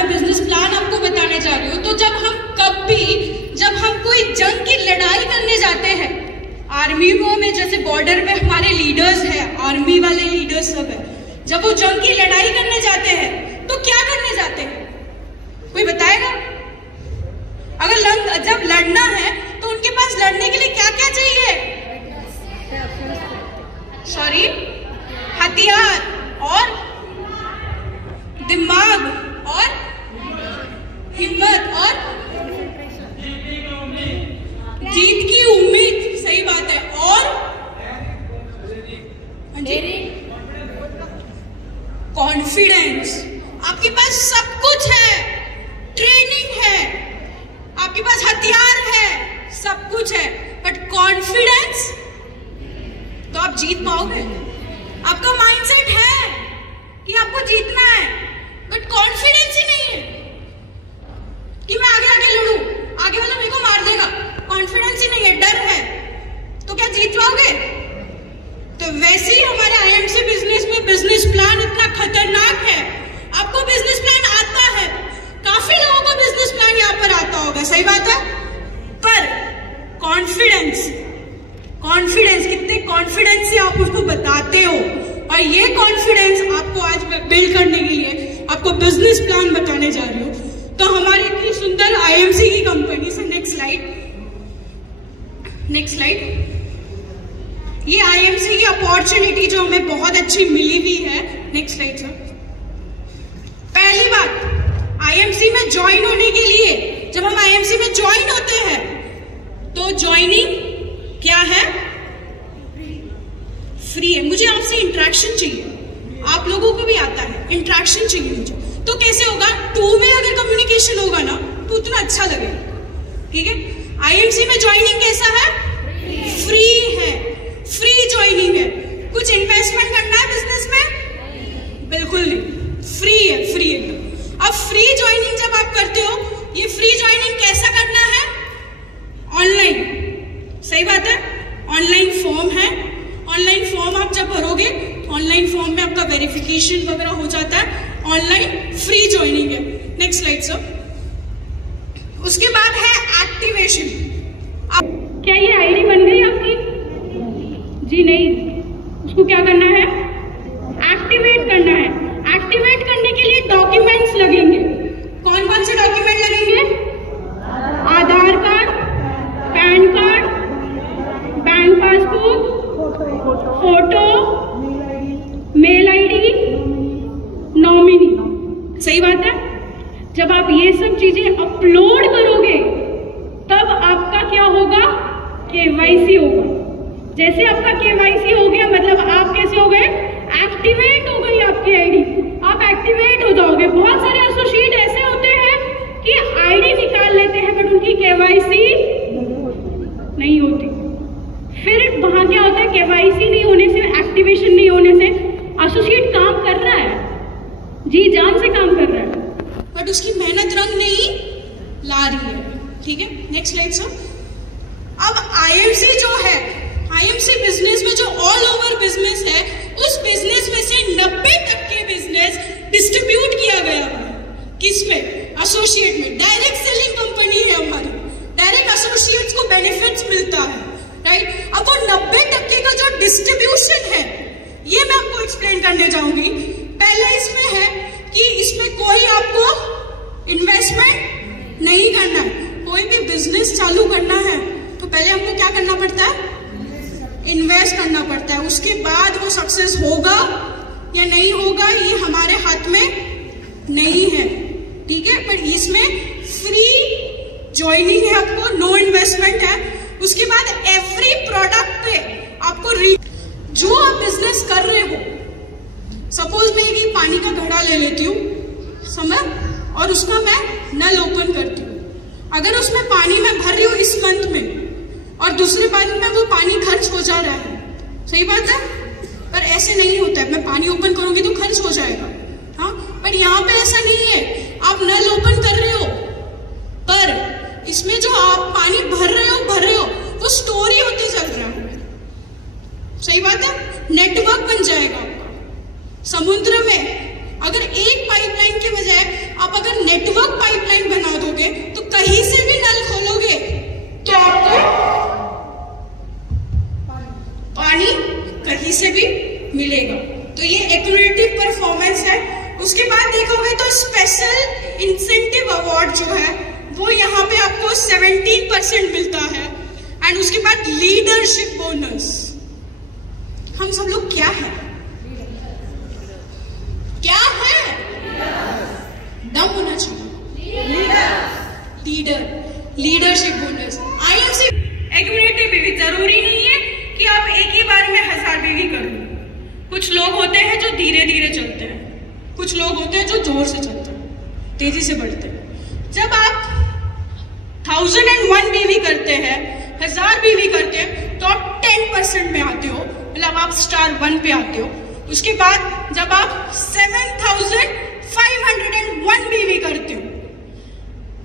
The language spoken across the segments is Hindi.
मैं बिजनेस प्लान आपको बताने जा रही हूँ। तो जब हम कोई जंग की लड़ाई करने जाते हैं, आर्मी में जैसे बॉर्डर में हमारे लीडर्स हैं, आर्मी वाले लीडर्स सब है, जब वो जंग की लड़ाई करने जाते हैं तो क्या करने जाते हैं, कोई बताएगा? अगर जब लड़ना है तो उनके पास लड़ने के लिए क्या क्या चाहिए? सॉरी, हथियार और दिमाग और हिम्मत और जीत की उम्मीद। सही बात है। और कॉन्फिडेंस। आपके पास सब कुछ है, ट्रेनिंग है, आपके पास हथियार है, सब कुछ है, बट कॉन्फिडेंस तो आप जीत पाओगे। आपका माइंडसेट है कि आपको जीतना है, बट कॉन्फिडेंस ही नहीं है कि मैं आगे आगे लड़ूं, आगे वाला मेरे को मार देगा। कॉन्फिडेंस ही नहीं है, डर है, तो क्या जीत पाओगे? तो वैसे ही हमारे आईएमसी बिजनेस में बिजनेस प्लान इतना खतरनाक है। आपको बिजनेस प्लान आता है, काफी लोगों को बिजनेस प्लान यहाँ पर आता होगा, सही बात है, पर कॉन्फिडेंस कितने कॉन्फिडेंस से आप उसको बताते हो, और ये कॉन्फिडेंस आपको आज मैं बिल्ड करने के लिए आपको बिजनेस प्लान बताने जा रही हूँ। तो हमारी इतनी सुंदर आईएमसी की कंपनी से, नेक्स्ट स्लाइड, ये आईएमसी की अपॉर्चुनिटी जो हमें बहुत अच्छी मिली हुई है। Next slide sir. पहली बात, आईएमसी में ज्वाइन होने के लिए, जब हम आईएमसी में ज्वाइन होते हैं तो ज्वाइनिंग क्या है? फ्री है। मुझे आपसे इंटरेक्शन चाहिए, आप लोगों को भी आता है, इंटरेक्शन चाहिए मुझे। तो कैसे होगा? 2 में अगर कम्युनिकेशन होगा ना तो उतना अच्छा लगेगा। ठीक है, आईएमसी में ज्वाइनिंग कैसा है? फ्री है, फ्री ज्वाइनिंग है। कुछ इन्वेस्टमेंट करना है बिजनेस में? बिल्कुल नहीं, फ्री है, फ्री एकदम। अब फ्री ज्वाइनिंग जब आप करते हो, ये फ्री ज्वाइनिंग कैसा करना है? ऑनलाइन। सही बात है, ऑनलाइन फॉर्म है, ऑनलाइन फॉर्म आप जब भरोगे, ऑनलाइन फॉर्म में आपका वेरिफिकेशन वगैरह हो जाता है, ऑनलाइन फ्री ज्वाइनिंग है। Next slide sir. उसके बाद है एक्टिवेशन। क्या ये आईडी बन गई आपकी? जी नहीं, उसको क्या करना है? एक्टिवेट करना है। एक्टिवेट करने के लिए डॉक्यूमेंट्स लगेंगे। कौन कौन से डॉक्यूमेंट लगेंगे? Aadhaar card, PAN card, bank passbook, photo, mail ID, nominee. सही बात है। जब आप ये सब चीजें अपलोड करोगे तब आपका क्या होगा? केवाईसी होगा। जैसे आपका केवाईसी हो गया, मतलब आप कैसे हो गए? एक्टिवेट हो गई आपकी आईडी, आप एक्टिवेट हो जाओगे। बहुत सारे एसोसिएट ऐसे होते हैं कि आईडी निकाल लेते हैं बट उनकी केवाईसी नहीं होती। फिर वहां क्या होता है? केवाईसी नहीं होने से, एक्टिवेशन नहीं होने से एसोसिएट काम कर रहा है, जी जान से काम कर रहा है, बट उसकी मेहनत रंग नहीं ला रही है। ठीक है, नेक्स्ट स्लाइड सर। अब आईएमसी जो है, आईएमसी बिजनेस में जो ऑल ओवर बिजनेस है, उस बिजनेस में से 90% बिजनेस डिस्ट्रीब्यूट किया गया है। किसमें? एसोसिएट में। डायरेक्ट सेलिंग कंपनी है हमारी, डायरेक्ट एसोसिएट्स को बेनिफिट्स मिलता है, राइट। अब वो 90% का जो डिस्ट्रीब्यूशन है, ये मैं आपको एक्सप्लेन करने जाऊंगी। पहले इसमें है कि इसमें कोई आपको इन्वेस्टमेंट नहीं करना है। कोई भी बिजनेस चालू करना है तो पहले हमको क्या करना पड़ता है? इन्वेस्ट करना पड़ता है। उसके बाद वो सक्सेस होगा या नहीं होगा ये हमारे हाथ में नहीं है। ठीक है, पर इसमें फ्री ज्वाइनिंग है, आपको नो इन्वेस्टमेंट है। उसके बाद एवरी प्रोडक्ट पे आपको जो आप बिजनेस कर रहे हो, सपोज मैं एक पानी का घड़ा ले लेती हूँ समझ, और उसका मैं नल ओपन करती हूँ। अगर उसमें पानी मैं भर रही हूँ इस मंथ में और दूसरे मंथ में वो पानी खर्च हो जा रहा है, सही बात है, पर ऐसे नहीं होता है। मैं पानी ओपन करूंगी तो खर्च हो जाएगा, हाँ, पर यहाँ पे ऐसा नहीं है। आप नल ओपन कर रहे हो पर इसमें जो आप पानी भर रहे हो वो स्टोरी होते चल रहा है, सही बात है, नेटवर्क बन जाएगा आपका। समुद्र में अगर एक पाइपलाइन के बजाय आप अगर रिवॉर्ड जो है वो यहाँ पे आपको 17% मिलता है। एंड उसके बाद लीडरशिप बोनस। हम सब लोग क्या है? क्या है? दम होना चाहिए। Leadership bonus. IMC एक्यूमुलेटिव बीवी जरूरी नहीं है कि आप एक ही बार में 1000 बीवी कर लो। कुछ लोग होते हैं जो धीरे धीरे चलते हैं, कुछ लोग होते हैं जो जोर से चलते हैं, तेजी से बढ़ते हैं। जब आप 1001 बीवी करते हैं, 1000 बीवी करते हैं, तो आप 10% में आते हो, मतलब आप स्टार 1 पे आते हो। उसके बाद जब आप 7501 बीवी करते हो,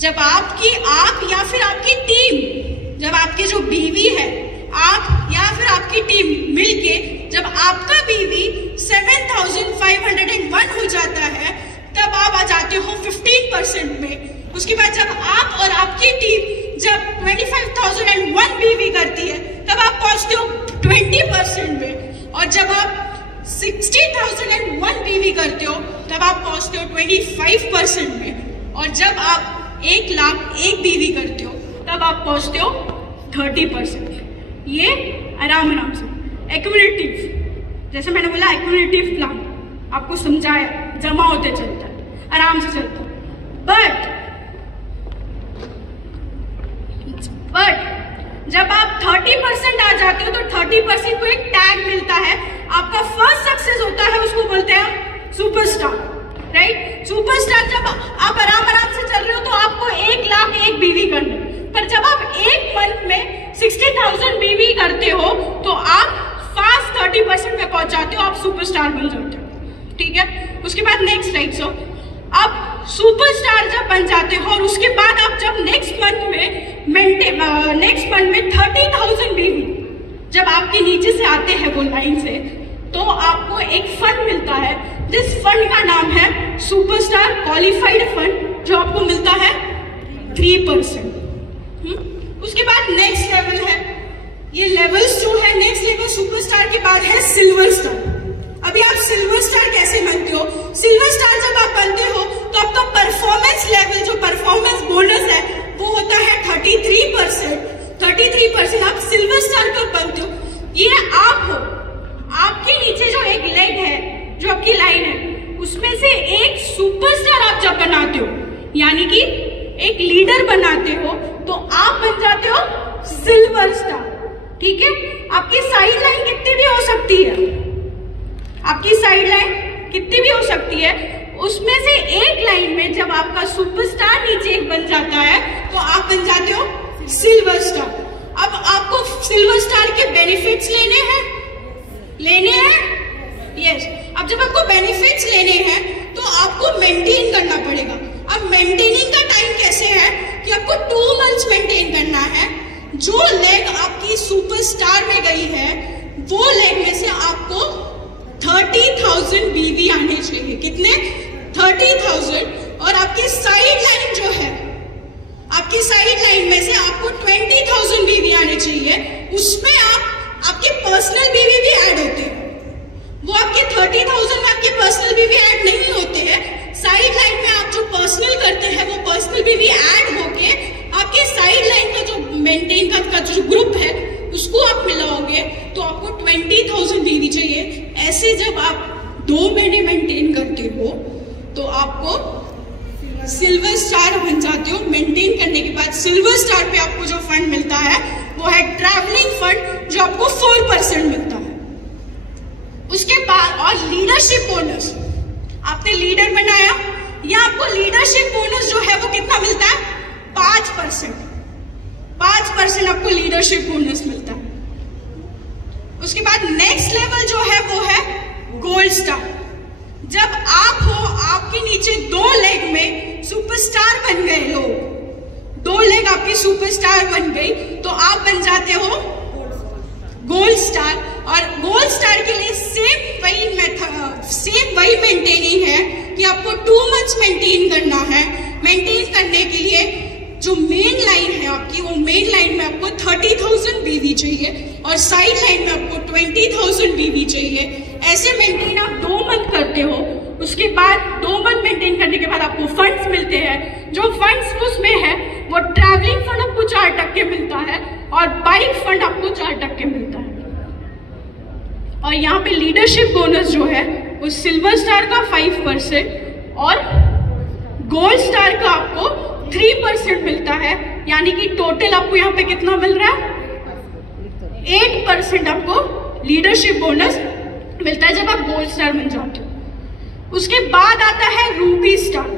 जब आप या फिर आपकी टीम, जब आपकी जो बीवी है, आप या फिर आपकी टीम मिलके जब आपका बीवी 7501 हो जाता है, तब आप आ जाते हो 15% में। उसके बाद जब आप और आपकी टीम जब 25,001 बीवी करती है, तब आप पहुंचते हो 20% में। और जब आप 60,001 बीवी करते हो, तब आप पहुंचते हो 25% में। और जब आप 1,00,001 बीवी करते हो, तब आप पहुंचते हो 30%। ये आराम से एक्यूमुलेटिव, जैसे मैंने बोला एक्यूमुलेटिव प्लान आपको समझाया, जमा होते चलता है, आराम से चलता है। बट जब आप 30% आ जाते हो, तो 30% को एक टैग मिलता है, आपका फर्स्ट सक्सेस होता है, उसको बोलते हैं सुपरस्टार, राइट। सुपरस्टार जब आप आराम से चल रहे हो, तो आपको 1,00,001 बीवी करनी। पर जब आप एक मंथ में 60,000 बीवी करते हो, तो आप फास्ट 30% में पहुंच जाते हो, आप सुपरस्टार बन जाते हो, ठीक है। उसके बाद नेक्स्ट स्लाइड। सो आप सुपरस्टार जब बन जाते हो, और उसके बाद आप जब नेक्स्ट मंथ में 30,000 बीवी जब आपके नीचे से आते हैं वो लाइन से, तो आपको एक फंड मिलता है, जिस फंड का नाम है सुपरस्टार क्वालिफाइड फंड, जो आपको मिलता है 3%। उसके बाद नेक्स्ट लेवल है, ये लेवल्स जो है, नेक्स्ट लेवल सुपरस्टार के बाद है सिल्वर स्टार। अभी आप सिल्वर स्टार कैसे बनते हो? सिल्वर स्टार जब आप बनते हो, तो आपका परफॉर्मेंस लेवल, जो परफॉर्मेंस बोनस है, वो होता है 33%। 33% आप सिल्वर स्टार कब बनते हो? ये आप हो, आपके नीचे जो एक लेग है, जो आपकी लाइन है, उसमें से एक सुपरस्टार आप जब बनाते हो, यानी कि एक लीडर बनाते हो, तो आप बन जाते हो सिल्वर स्टार, ठीक है। आपकी साइड लाइन कितनी भी हो सकती है, आपकी साइड लाइन कितनी भी हो सकती है, उसमें से एक लाइन में जब आपका सुपरस्टार नीचे बन जाता है, तो आप बन जाते हो सिल्वर स्टार। अब आपको सिल्वर स्टार के बेनिफिट्स लेने हैं, यस। अब जब आपको बेनिफिट्स लेने हैं, तो आपको मेंटेन करना पड़ेगा। अब मेंटेनिंग का टाइम कैसे है कि आपको 2 मंथ्स मेंटेन करना है। जो लेग आपकी सुपरस्टार में गई है, वो लेग में से आपको 30,000 बीवी आने चाहिए। कितने? 30,000। और आपकी साइड लाइन जो है, आपकी साइड लाइन में से आपको 20,000 बीवी आने चाहिए। उसमें आपके पर्सनल बीवी भी ऐड होते हैं। वो आपके 30,000 में आपके पर्सनल बीवी ऐड नहीं होते हैं। साइड लाइन में आप जो पर्सनल करते हैं, वो पर्सनल बीवी ऐड होके आपके साइड लाइन का जो मेंटेन का जो ग्रुप है, उसको आप मिलाओगे, तो आपको 20,000 बीवी चाहिए। ऐसे जब आप 2 महीने मेंटेन करते हो, तो आपको सिल्वर स्टार बन जाते हो। मेंटेन करने के बाद सिल्वर स्टार पे आपको जो फंड मिलता है, वो है ट्रैवलिंग फंड, जो आपको 4% मिलता है। उसके बाद और लीडरशिप बोनस, आपने लीडर बनाया, या आपको लीडरशिप बोनस जो है वो कितना मिलता है? 5%। 5% आपको लीडरशिप बोनस मिलता है। उसके बाद नेक्स्ट लेवल जो है वो है गोल्ड स्टार। जब आप हो, आपके नीचे 2 लेग में सुपरस्टार बन गए लोग, 2 लेग आपकी सुपरस्टार बन गई, तो आप बन जाते हो गोल्ड स्टार। और गोल्ड स्टार के लिए सेम वही मेंटेनिंग है कि आपको 2 मंथ्स मेंटेन करना है। मेंटेन करने के लिए जो मेन लाइन है आपकी, वो मेन लाइन में आपको 30,000 बीवी चाहिए, और साइड लाइन में आपको 20,000 बीवी चाहिए। ऐसे मेंटेन आप 2 मंथ करते हो। उसके बाद 2 मंथ मेंटेन करने के बाद आपको फंड्स मिलते हैं। जो फंड्स उसमें है वो ट्रैवलिंग फंड आपको 4% मिलता है और बाइक फंड आपको 4% मिलता है। और यहाँ पे लीडरशिप बोनस जो है वो सिल्वर स्टार का 5% और गोल्ड स्टार का आपको 3% मिलता है, यानी कि टोटल आपको यहाँ पे कितना मिल रहा है, 8% आपको लीडरशिप बोनस मिलता है जब आप गोल्ड स्टार बन जाते हो। उसके बाद आता है रूबी स्टार,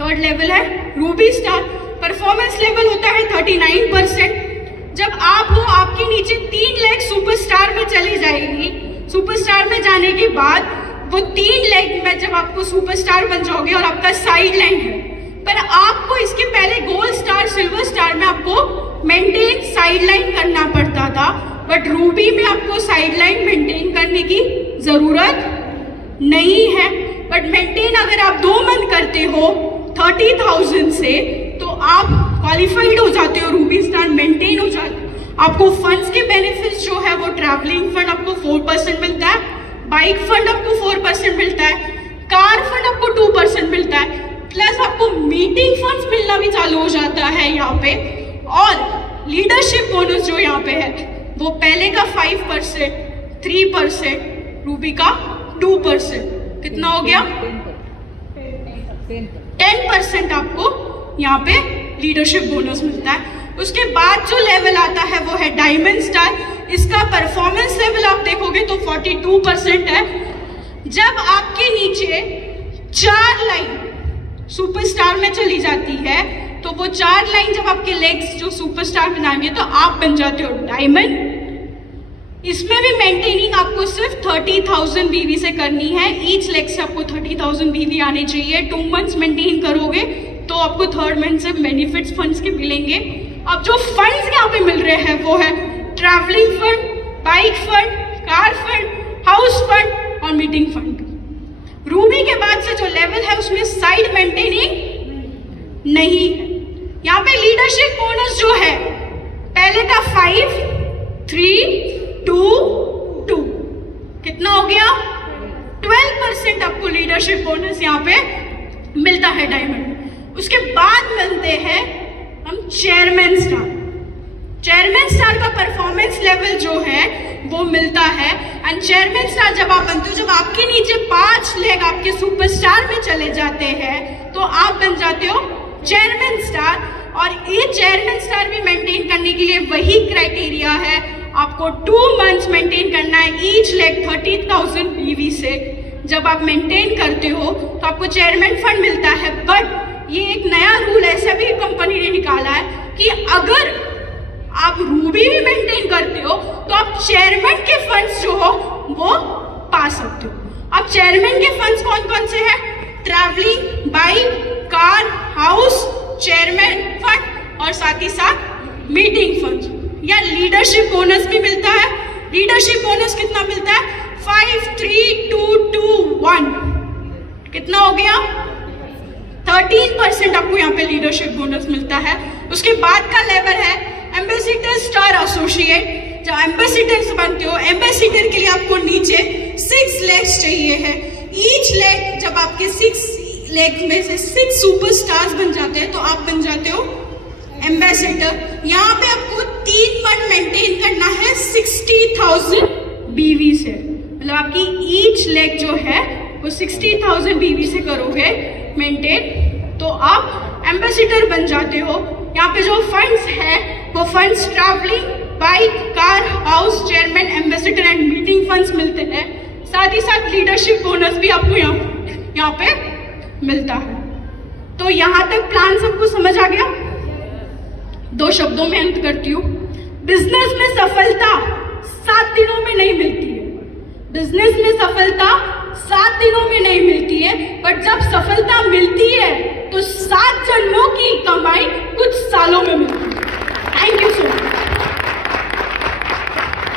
थर्ड लेवल है रूबी स्टार। परफॉर्मेंस लेवल होता है 39%। जब आप हो, आपके नीचे 3 लेग सुपरस्टार में चली जाएगी। सुपरस्टार में जाने के बाद वो 3 लेग में जब आपको सुपरस्टार बन जाओगे और आपका साइड लाइन है, पर आपको इसके पहले गोल्ड स्टार सिल्वर स्टार में आपको मेंटेन साइड लाइन करना पड़ता था, बट रूबी में आपको साइड लाइन मेंटेन करने की जरूरत नहीं है। बट मेंटेन अगर आप 2 मंथ करते हो 30,000 से तो आप क्वालिफाइड हो जाते हो, रूबी स्टार मेंटेन हो जाते हो। आपको फंड्स के बेनिफिट्स जो है वो ट्रैवलिंग फंड आपको 4% मिलता है, बाइक फंड आपको 4% मिलता है, कार फंड आपको 2% मिलता है, प्लस आपको मीटिंग फंड्स मिलना भी चालू हो जाता है यहाँ पे। और लीडरशिप बोनस जो यहाँ पे है वो पहले का 5%, 3%, रूबी का 2%, कितना हो गया 10% आपको यहाँ पे लीडरशिप बोनस मिलता है। उसके बाद जो लेवल आता है वो है डायमंड स्टार। इसका परफॉर्मेंस लेवल आप देखोगे तो 42% है। जब आपके नीचे 4 लाइन सुपरस्टार में चली जाती है तो वो 4 लाइन जब आपके लेग्स जो सुपरस्टार बनाएंगे तो आप बन जाते हो डायमंड। इसमें भी मेंटेनिंग आपको सिर्फ 30,000 बीवी से करनी है। ईच लेग से आपको 30,000 बीवी आने चाहिए। 2 मंथ्स मेंटेन करोगे तो आपको 3rd मंथ से बेनिफिट्स फंड्स के मिलेंगे। अब जो फंड्स यहाँ पे मिल रहे हैं वो है travelling fund, bike fund, car fund, house fund और मीटिंग फंड। रूबी के बाद से जो लेवल है उसमें साइड मेंटेनिंग नहीं है। यहाँ पे लीडरशिप बोनस जो है पहले का 5, 3, 2, 2 कितना हो गया 12% आपको लीडरशिप बोनस यहाँ पे मिलता है डायमंड। उसके बाद मिलते हैं हम चेयरमैन स्टार। चेयरमैन स्टार का परफॉर्मेंस लेवल जो है वो मिलता है। एंड चेयरमैन स्टार जब आप बनते हो, जब आपके नीचे 5 लेग आपके सुपरस्टार में चले जाते हैं तो आप बन जाते हो चेयरमैन स्टार। और ये चेयरमैन स्टार भी मेंटेन करने के लिए वही क्राइटेरिया है, आपको 2 मंथ्स मेंटेन करना है। ईच लेग 30,000 बीवी से जब आप मेंटेन करते हो तो आपको चेयरमैन फंड मिलता है। बट ये एक नया रूल ऐसा भी कंपनी ने निकाला है कि अगर आप रूबी भी मेंटेन करते हो तो आप चेयरमैन के फंड्स जो हो वो पा सकते हो। अब चेयरमैन के फंड्स कौन कौन से हैं? Travelling, bike, car, house, chairman fund और साथ ही साथ मीटिंग फंड या लीडरशिप बोनस भी मिलता है। लीडरशिप बोनस कितना मिलता है? 5, 3, 2, 2, 1 कितना हो गया 13% आपको यहाँ पे लीडरशिप बोनस मिलता है। उसके बाद का लेवल है एम्बेसडर स्टार एसोसिएट। जब एम्बेसडर बनते हो, एम्बेसडर के लिए आपको नीचे 6 लेग्स चाहिए है। ईच लेग जब आपके 6 लेग में से 6 सुपरस्टार्स बन जाते हैं तो आप बन जाते हो एम्बेसडर। यहाँ पे आपको 3 मंथ मेंटेन करना है 60,000 बीवी से, मतलब आपकी ईच लेग जो है वो 60,000 बीवी से करोगे मेंटेन तो आप एम्बेसडर बन जाते हो। यहाँ पे जो फंड्स है वो funds travelling, bike, car, house, chairman, ambassador and meeting funds मिलते हैं। साथ ही साथ लीडरशिप बोनस भी आपको यहाँ पे मिलता है। तो यहाँ तक प्लान सबको समझ आ गया? 2 शब्दों में अंत करती हूँ। बिजनेस में सफलता 7 दिनों में नहीं मिलती है। बिजनेस में सफलता 7 दिनों में नहीं मिलती है, बट जब सफलता मिलती है तो 7 जन्मों की कमाई कुछ सालों में मिलती है। Thank you so much.